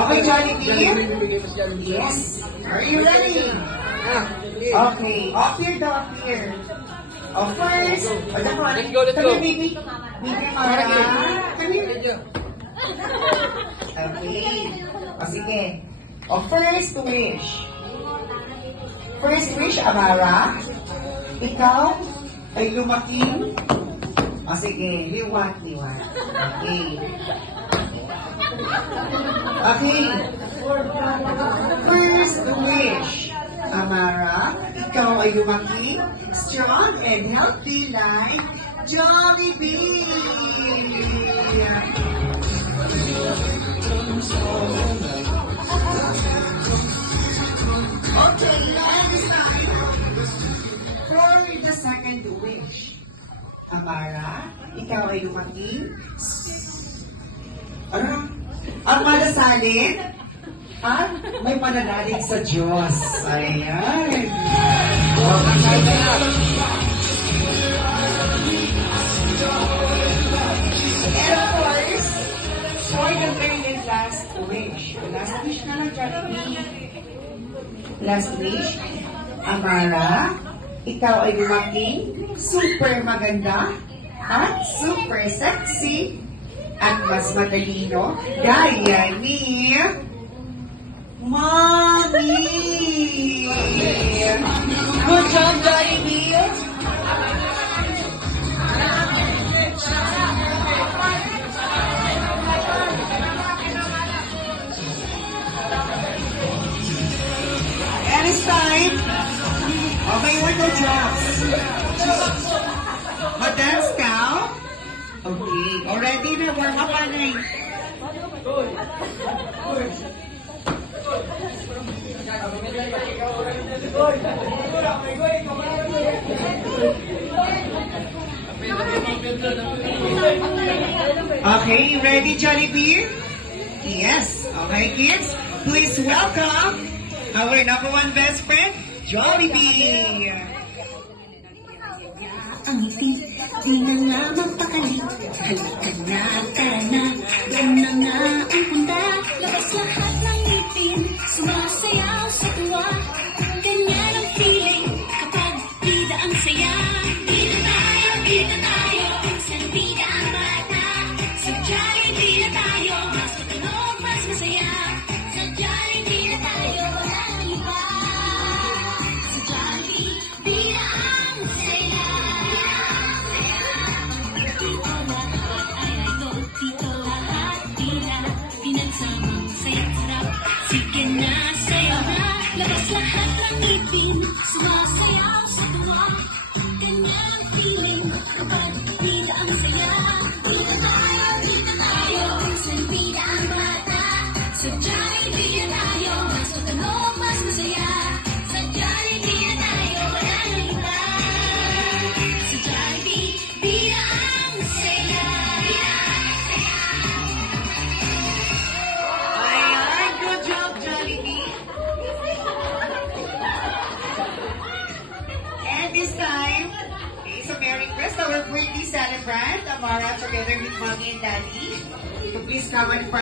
Okay, Jollibee? Yes. Are you ready? Okay. Appear daw, appear. Oh, first. Let's go, let's go. Baby Mara. Come here. Okay. O, sige. O, first wish. First wish, Amara. Ikaw ay lumaking. O, sige. Liwat. Okay. Okay. First wish. Amara, ikaw ay lumaki, strong and healthy like Jollibee! Okay, next time. For the second wish. Amara, ikaw ay lumaki. Ano? Ang malasalin at may pananalig sa Diyos. Ayan. And of course, for the third and last wish. Last wish na lang, Jollibee. Last wish. Amara, ikaw ay lumaking super maganda at super sexy at mas matalino gaya ni Mommy! Good job, Jollibee! And it's time. Okay, what the drops? Madam Scout? Okay. Already na, warm up ka na eh. Okay, you ready, Jollibee? Yes. Okay, kids, please welcome our number one best friend, Jollibee. Ang ngipin, di na nga magpakalit. Halika na, tara na, yan na nga ang punta. Labas lahat ng ngipin, sumasayaw sa tuwa. Ganyan ang feeling, kapag bida ang saya. Bida tayo, minsan bida ang bata. Sa Jollibee na tayo, mas matunog, mas masaya. Sa Jollibee na tayo, walang iba. Sa Jollibee, bida ang saya. Sige na, sayaw na, labas lahat ng ngipin, sumasayaw sa tuwa. Ganyan ang feeling, kapag bida ang saya. Bida tayo, minsan bida ang bata. Sa Jollibee na tayo, mas matunog, mas masaya. Sa Jollibee na tayo, walang iba. Sa Jollibee, bida ang saya. Ayan, good job, Jollibee. And this time, is a Merry Christmas, our birthday celebrant, Amara, together with Mommy and Daddy. So please come and